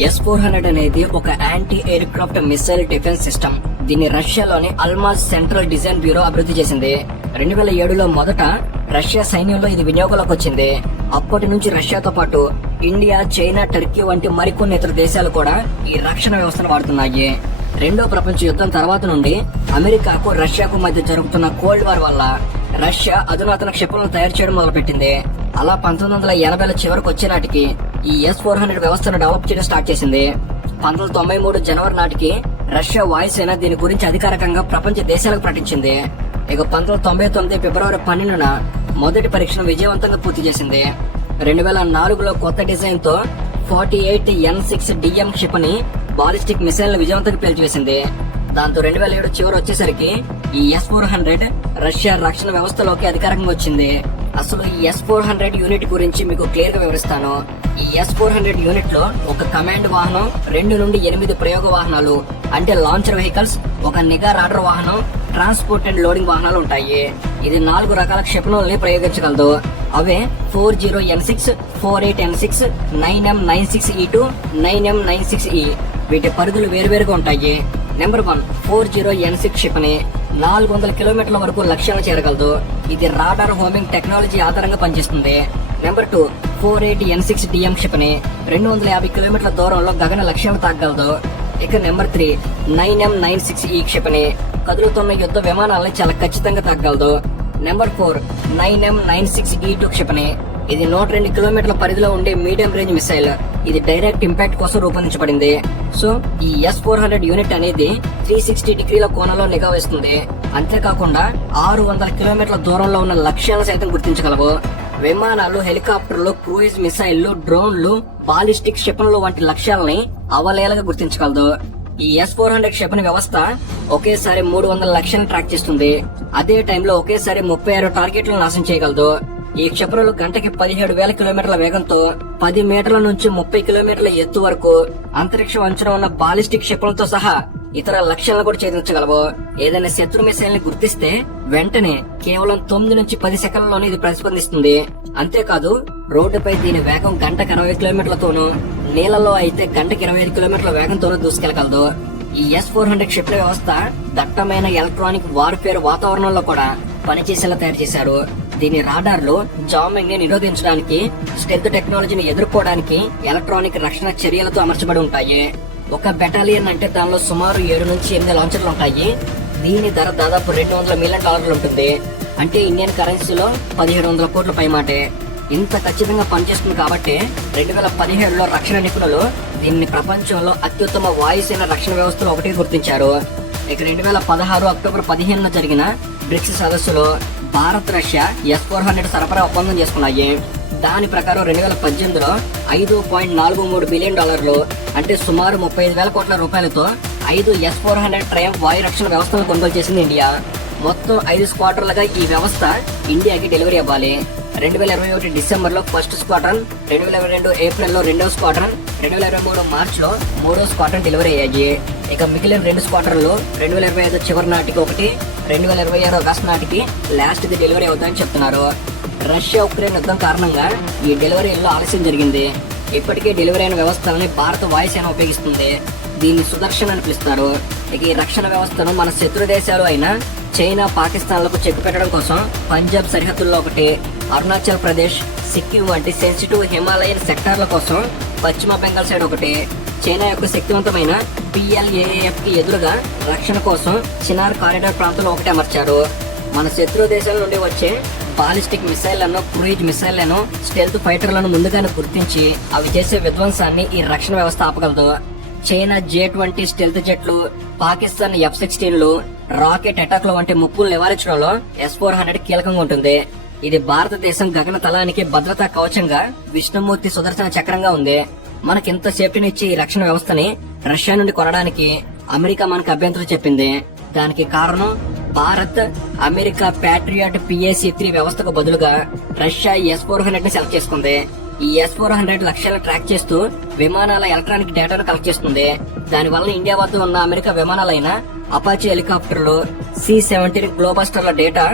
Yes four hundred అనేది ఒక anti aircraft missile defence system దీన్ని రష్యాలోని అల్మాజ్ సెంట్రల్ డిజైన్ బ్యూరో అభివృద్ధి చేసింది. రెండు వేల ఏడులో మొదట రష్యా సైన్యంలో ఇది వినియోగంలోకి వచ్చింది. అప్పటి నుంచి రష్యాతో పాటు ఇండియా చైనా టర్కీ వంటి మరికొన్ని ఇతర దేశాలు కూడా ఈ రక్షణ వ్యవస్థను వాడుతున్నాయి. రెండో ప్రపంచ యుద్ధం తర్వాత నుండి అమెరికాకు రష్యాకు మధ్య జరుగుతున్న కోల్డ్ వార్ వల్ల రష్యా అధునాతన క్షిపణులను తయారు చేయడం మొదలుపెట్టింది. అలా పంతొమ్మిది వందల ఎనభైల చివరికి వచ్చే నాటికి ఈ ఎస్ ఫోర్ హండ్రెడ్ వ్యవస్థను డెవలప్ చేయడం స్టార్ట్ చేసింది. పంతొమ్మిది తొంభై మూడు జనవరి నాటికి రష్యా వాయుసేన దీని గురించి అధికారికంగా ప్రపంచ దేశాలకు ప్రకటించింది. ఇక పంతొమ్మిది తొంభై తొమ్మిది ఫిబ్రవరి పన్నెండున మొదటి పరీక్షను విజయవంతంగా పూర్తి చేసింది. రెండు వేల నాలుగులో కొత్త డిజైన్తో forty eight N six DM క్షిపణి బాలిస్టిక్ మిసైల్ విజయవంతంగా పేల్చివేసింది. దాంతో రెండు వేల ఏడు చివరి వచ్చేసరికి ఈ ఎస్ ఫోర్ హండ్రెడ్ రష్యా రక్షణ వ్యవస్థలోకి అధికారికంగా వచ్చింది. అసలు ఈ ఎస్ ఫోర్ హండ్రెడ్ యూనిట్ గురించి మీకు క్లియర్గా వివరిస్తాను. ఈ ఎస్ ఫోర్ హండ్రెడ్ యూనిట్లో ఒక కమాండ్ వాహనం రెండు నుండి ఎనిమిది ప్రయోగ వాహనాలు అంటే లాంచర్ వెహికల్స్ ఒక నిఘా రాడర్ వాహనం ట్రాన్స్పోర్ట్ అండ్ లోడింగ్ వాహనాలు ఉంటాయి. ఇది నాలుగు రకాల క్షిపణుల్ని ప్రయోగించగలదు. అవే four zero N six four eight N six nine M nine six E two nine M nine six E వీటి పరిధులు వేరువేరుగా ఉంటాయి. Number one four zero N six క్షిపణి. నాలుగు వందల కిలోమీటర్ల వరకు లక్ష్యాలను చేరగలదు. ఇది రాడార్ హోమింగ్ టెక్నాలజీ ఆధారంగా పనిచేస్తుంది. Number two four eight N six DM క్షిపణి. రెండు వందల యాభై కిలోమీటర్ల దూరంలో గగన లక్ష్యాలు తాగలదు ఇక number three nine M nine six E క్షిపణి. కదులుతున్న యుద్ధ విమానాలని చాలా ఖచ్చితంగా తాగగలదు number four nine M nine six E two క్షిపణి. ఇది నూట రెండు కిలోమీటర్ల పరిధిలో ఉండే మీడియం రేంజ్ మిసైల్ ఇది డైరెక్ట్ ఇంపాక్ట్ కోసం రూపొందించబడింది. సో ఈ ఎస్ ఫోర్ హండ్రెడ్ యూనిట్ అనేది త్రీ సిక్స్టీ డిగ్రీల కోణంలో నిఘా వేస్తుంది. అంతేకాకుండా ఆరు వందల కిలోమీటర్ల దూరంలో ఉన్న లక్ష్యాలను సైతం గుర్తించగలవు. విమానాలు హెలికాప్టర్లు క్రూయిజ్ మిసైళ్ళు డ్రోన్లు బాలిస్టిక్ క్షిపణులు వంటి లక్ష్యాలని అవలేలగా గుర్తించగలదు. ఈ ఎస్ ఫోర్ హండ్రెడ్ క్షిపణ వ్యవస్థ ఒకేసారి మూడు వందల లక్ష్యాలను ట్రాక్ చేస్తుంది. అదే టైంలో ఒకేసారి ముప్పై ఆరు టార్గెట్లను నాశనం చేయగలదు. ఈ క్షిపణులు గంటకి పదిహేడు వేల కిలోమీటర్ల వేగంతో పది మీటర్ల నుంచి ముప్పై కిలోమీటర్ల ఎత్తు వరకు అంతరిక్షం అంచున ఉన్న బాలిస్టిక్ క్షిపణులతో సహా ఇతర లక్ష్యాలను కూడా ఛేదించగలవు. ఏదైనా శత్రు మిసైల్ని గుర్తిస్తే వెంటనే కేవలం తొమ్మిది నుంచి పది సెకండ్లలోనే ఇది ప్రతిస్పందిస్తుంది. అంతేకాదు రోడ్డుపై దీని వేగం గంటకు అరవై కిలోమీటర్లతోనూ నీళ్ళలో అయితే గంటకి ఇరవై ఐదు కిలోమీటర్ల వేగంతోనూ దూసుకెళ్ళగలదు. ఈ ఎస్ ఫోర్ హండ్రెడ్ క్షిపణి వ్యవస్థ దట్టమైన ఎలక్ట్రానిక్ వార్ఫేర్ వాతావరణంలో కూడా పనిచేసేలా తయారు చేశారు. దీని రాడార్లు జామింగ్ని నిరోధించడానికి స్టెల్త్ టెక్నాలజీని ఎదుర్కోవడానికి ఎలక్ట్రానిక్ రక్షణ చర్యలతో అమర్చబడి ఉంటాయి. ఒక బెటాలియన్ అంటే దానిలో సుమారు ఏడు నుంచి ఎనిమిది లాంచర్లు ఉంటాయి. దీని ధర దాదాపు రెండు వందల మిలియన్ డాలర్లు ఉంటుంది. అంటే ఇండియన్ కరెన్సీలో పదిహేడు వందల కోట్ల పైమాటే. ఇంత ఖచ్చితంగా పనిచేస్తుంది కాబట్టి రెండు వేల పదిహేడులో రక్షణ నిపుణులు దీన్ని ప్రపంచంలో అత్యుత్తమ వాయుసేన రక్షణ వ్యవస్థలో ఒకటి గుర్తించారు. ఇక రెండు వేల పదహారు అక్టోబర్ పదిహేనున జరిగిన బ్రిక్స్ సదస్సులో Bharat Russia S four hundred సరఫరా ఒప్పందం చేసుకున్నాయి. దాని ప్రకారం రెండు వేల పద్దెనిమిదిలో ఐదు పాయింట్ నాలుగు మూడు బిలియన్ డాలర్లు అంటే సుమారు ముప్పై ఐదు వేల కోట్ల రూపాయలతో ఐదు ఎస్ ఫోర్ హండ్రెడ్ ట్రయం వాయు రక్షణ వ్యవస్థను కొనుగోలు చేసింది ఇండియా. మొత్తం ఐదు స్క్వార్టర్లుగా ఈ వ్యవస్థ ఇండియాకి డెలివరీ అవ్వాలి. రెండు వేల ఇరవై ఒకటి డిసెంబర్లో ఫస్ట్ స్క్వాడ్రన్ రెండు వేల ఇరవై రెండు ఏప్రిల్లో రెండో స్క్వాడ్రన్ రెండు వేల ఇరవై మూడు మార్చ్లో మూడో స్క్వాడ్రన్ డెలివరీ అయ్యాయి. ఇక మిగిలిన రెండు స్క్వాడ్రన్లు రెండు వేల ఇరవై ఐదు చివరి నాటికి ఒకటి రెండు వేల ఇరవై ఆరు ఆగస్ట్ నాటికి లాస్ట్కి డెలివరీ అవుతాయని చెప్తున్నారు. రష్యా ఉక్రెయిన్ యుద్ధం కారణంగా ఈ డెలివరీలో ఆలస్యం జరిగింది. ఇప్పటికే డెలివరీ అయిన వ్యవస్థలని భారత వాయుసేన ఉపయోగిస్తుంది. దీన్ని సుదర్శన్ అని పిలుస్తారు. ఇక ఈ రక్షణ వ్యవస్థను మన శత్రు దేశాలు అయిన చైనా పాకిస్తాన్లకు చెక్కు పెట్టడం కోసం పంజాబ్ సరిహద్దుల్లో ఒకటి అరుణాచల్ ప్రదేశ్ సిక్కిం వంటి సెన్సిటివ్ హిమాలయన్ సెక్టార్ల కోసం పశ్చిమ బెంగాల్ సైడ్ ఒకటి చైనా యొక్క శక్తివంతమైన పిఎల్ఏఎఫ్కి ఎదురుగా రక్షణ కోసం చినార్ కారిడార్ ప్రాంతంలో ఒకటి అమర్చారు. మన శత్రు దేశాల నుండి వచ్చే బాలిస్టిక్ మిసైళ్ళను క్రూయిజ్ మిసైళ్ళను స్టెల్త్ ఫైటర్లను ముందుగానే గుర్తించి అవి చేసే విధ్వంసాన్ని ఈ రక్షణ వ్యవస్థ ఆపగలదు. చైనా జే ట్వంటీ స్టెల్త్ జెట్లు పాకిస్తాన్ ఎఫ్ సిక్స్టీన్లు రాకెట్ అటాక్లు వంటి ముప్పులు నివారించడంలో ఎస్ ఫోర్ హండ్రెడ్ కీలకంగా ఉంటుంది. ఇది భారతదేశం గగన తలానికి భద్రతా కవచంగా విష్ణుమూర్తి సుదర్శన చక్రంగా ఉంది. మనకింత సేఫ్టీనిచ్చే ఈ రక్షణ వ్యవస్థని రష్యా నుండి కొనడానికి అమెరికా మనకు అభ్యంతరం చెప్పింది. దానికి కారణం Bharat America Patriot PSC three వ్యవస్థకు బదులుగా రష్యా ఎస్ ఫోర్ హండ్రెడ్ని సెలెక్ట్ చేసుకుంది. ఈ ఎస్ ఫోర్ హండ్రెడ్ లక్ష్యాలు ట్రాక్ చేస్తూ విమానాల ఎలక్ట్రానిక్ డేటాను కలెక్ట్ చేస్తుంది. దానివల్ల ఇండియా వద్ద ఉన్న అమెరికా విమానాలైన అపాచీ హెలికాప్టర్లు సి సెవెంటీన్ గ్లోబస్టర్ల డేటా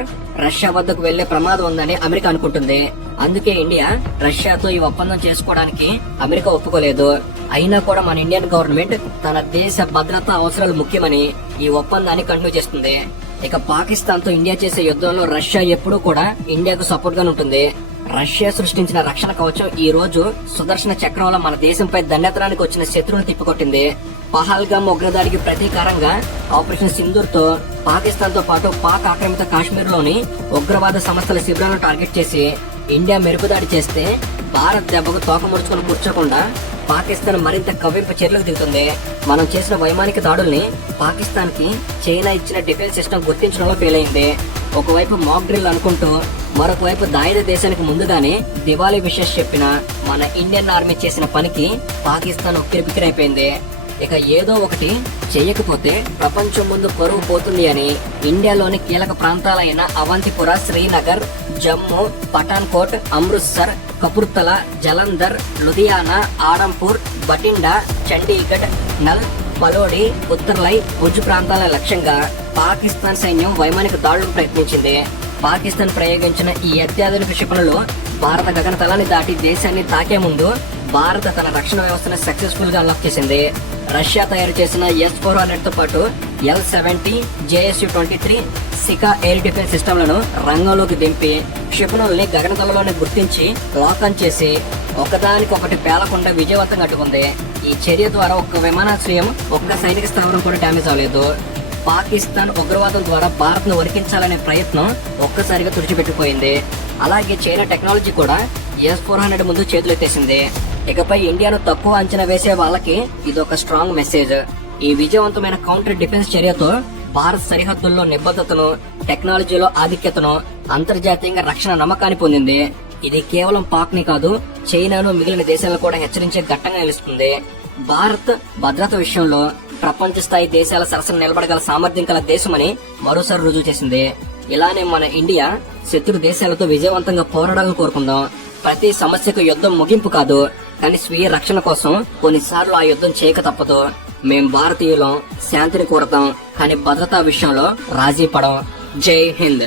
రష్యా వద్దకు వెళ్ళే ప్రమాదం ఉందని అమెరికా అనుకుంటుంది. అందుకే ఇండియా రష్యాతో ఈ ఒప్పందం చేసుకోవడానికి అమెరికా ఒప్పుకోలేదు. అయినా కూడా మన ఇండియన్ గవర్నమెంట్ తన దేశ భద్రతా అవసరాలు ముఖ్యమని ఈ ఒప్పందాన్ని కంటిన్యూ చేస్తుంది. ఇక పాకిస్తాన్తో ఇండియా చేసే యుద్ధంలో రష్యా ఎప్పుడూ కూడా ఇండియాకు సపోర్ట్గా ఉంటుంది. రష్యా సృష్టించిన రక్షణ కవచం ఈ రోజు సుదర్శన చక్రంలో మన దేశంపై దండెత్తడానికి వచ్చిన శత్రువును తిప్పికొట్టింది. పహల్గామ్ ఉగ్రదాడికి ప్రతీకారంగా ఆపరేషన్ సింధూర్తో పాకిస్తాన్తో పాటు పాక్ ఆక్రమిత కాశ్మీర్లోని ఉగ్రవాద సంస్థల శిబిరాలను టార్గెట్ చేసి ఇండియా మెరుపుదాడి చేస్తే భారత్ దెబ్బకు తోక ముడుచుకుని కూర్చోకుండా పాకిస్తాన్ మరింత కవ్వింపు చర్యలకు దిగుతుంది. మనం చేసిన వైమానిక దాడుల్ని పాకిస్తాన్కి చైనా ఇచ్చిన డిఫెన్స్ సిస్టమ్ గుర్తించడంలో ఫెయిల్ అయింది. ఒకవైపు మాక్ డ్రిల్ అనుకుంటూ మరొక వైపు దాయిద దేశానికి ముందుగానే దివాళీ విషెస్ చెప్పిన మన ఇండియన్ ఆర్మీ చేసిన పనికి పాకిస్తాన్ ఉక్కిరిబిక్కిరైపోయింది. ఇక ఏదో ఒకటి చేయకపోతే ప్రపంచం ముందు పరువు పోతుంది అని ఇండియాలోని కీలక ప్రాంతాలైన అవంతిపుర శ్రీనగర్ జమ్మూ పఠాన్కోట్ అమృత్సర్ కపుర్తల జలంధర్ లుధియానా ఆడంపూర్ బటిండా చండీగఢ్ నల్ పలోడి ఉత్తర్లై భుజ్ ప్రాంతాల లక్ష్యంగా పాకిస్తాన్ సైన్యం వైమానిక దాడులకు ప్రయత్నించింది. పాకిస్తాన్ ప్రయోగించిన ఈ అత్యాధునిక క్షిపణులు భారత గగనతలాన్ని దాటి దేశాన్ని తాకే ముందు భారత తన రక్షణ వ్యవస్థను సక్సెస్ఫుల్గా అన్లాక్ చేసింది. రష్యా తయారు చేసిన ఎస్ ఫోర్ హండ్రెడ్తో పాటు ఎల్ సెవెంటీ జేఎస్యు ట్వంటీ త్రీ సికా ఎయిర్ డిఫెన్స్ సిస్టమ్లను రంగంలోకి దింపి క్షిపణుల్ని గగనతలలోనే గుర్తించి లోకం చేసి ఒకదానికొకటి పేలకుండా విజయవంతంగా అడ్డుకుంది. ఈ చర్య ద్వారా ఒక్క విమానాశ్రయం ఒక్క సైనిక స్థావరం కూడా డ్యామేజ్ అవ్వలేదు. పాకిస్తాన్ ఉగ్రవాదం ద్వారా భారత్ను వరికించాలనే ప్రయత్నం ఒక్కసారిగా తుడిచిపెట్టిపోయింది. అలాగే చైనా టెక్నాలజీ కూడా ఎస్ ఫోర్ హండ్రెడ్ ముందు చేతులెత్తేసింది ఇకపై ఇండియాను తక్కువ అంచనా వేసే వాళ్ళకి ఇది ఒక స్ట్రాంగ్ మెసేజ్ ఈ విజయవంతమైన కౌంటర్ డిఫెన్స్ చర్యతో భారత్ సరిహద్దుల్లో నిబద్ధతను టెక్నాలజీలో ఆధిక్యతను అంతర్జాతీయంగా రక్షణ నమ్మకాన్ని పొందింది. ఇది కేవలం పాక్ని కాదు చైనాను మిగిలిన దేశాలను కూడా హెచ్చరించే ఘట్టంగా నిలుస్తుంది. భారత్ భద్రత విషయంలో ప్రపంచ స్థాయి దేశాల సరసన నిలబడగల సామర్థ్యం గల దేశమని మరోసారి రుజువు చేసింది. ఇలానే మన ఇండియా శత్రు దేశాలతో విజయవంతంగా పోరాడాలని కోరుకుందాం. ప్రతి సమస్యకు యుద్ధం ముగింపు కాదు కానీ స్వీయ రక్షణ కోసం కొన్నిసార్లు ఆ యుద్ధం చేయక తప్పదు. మేం భారతీయులం శాంతిని కోరతాం కానీ భద్రతా విషయంలో రాజీ పడం. జై హింద్.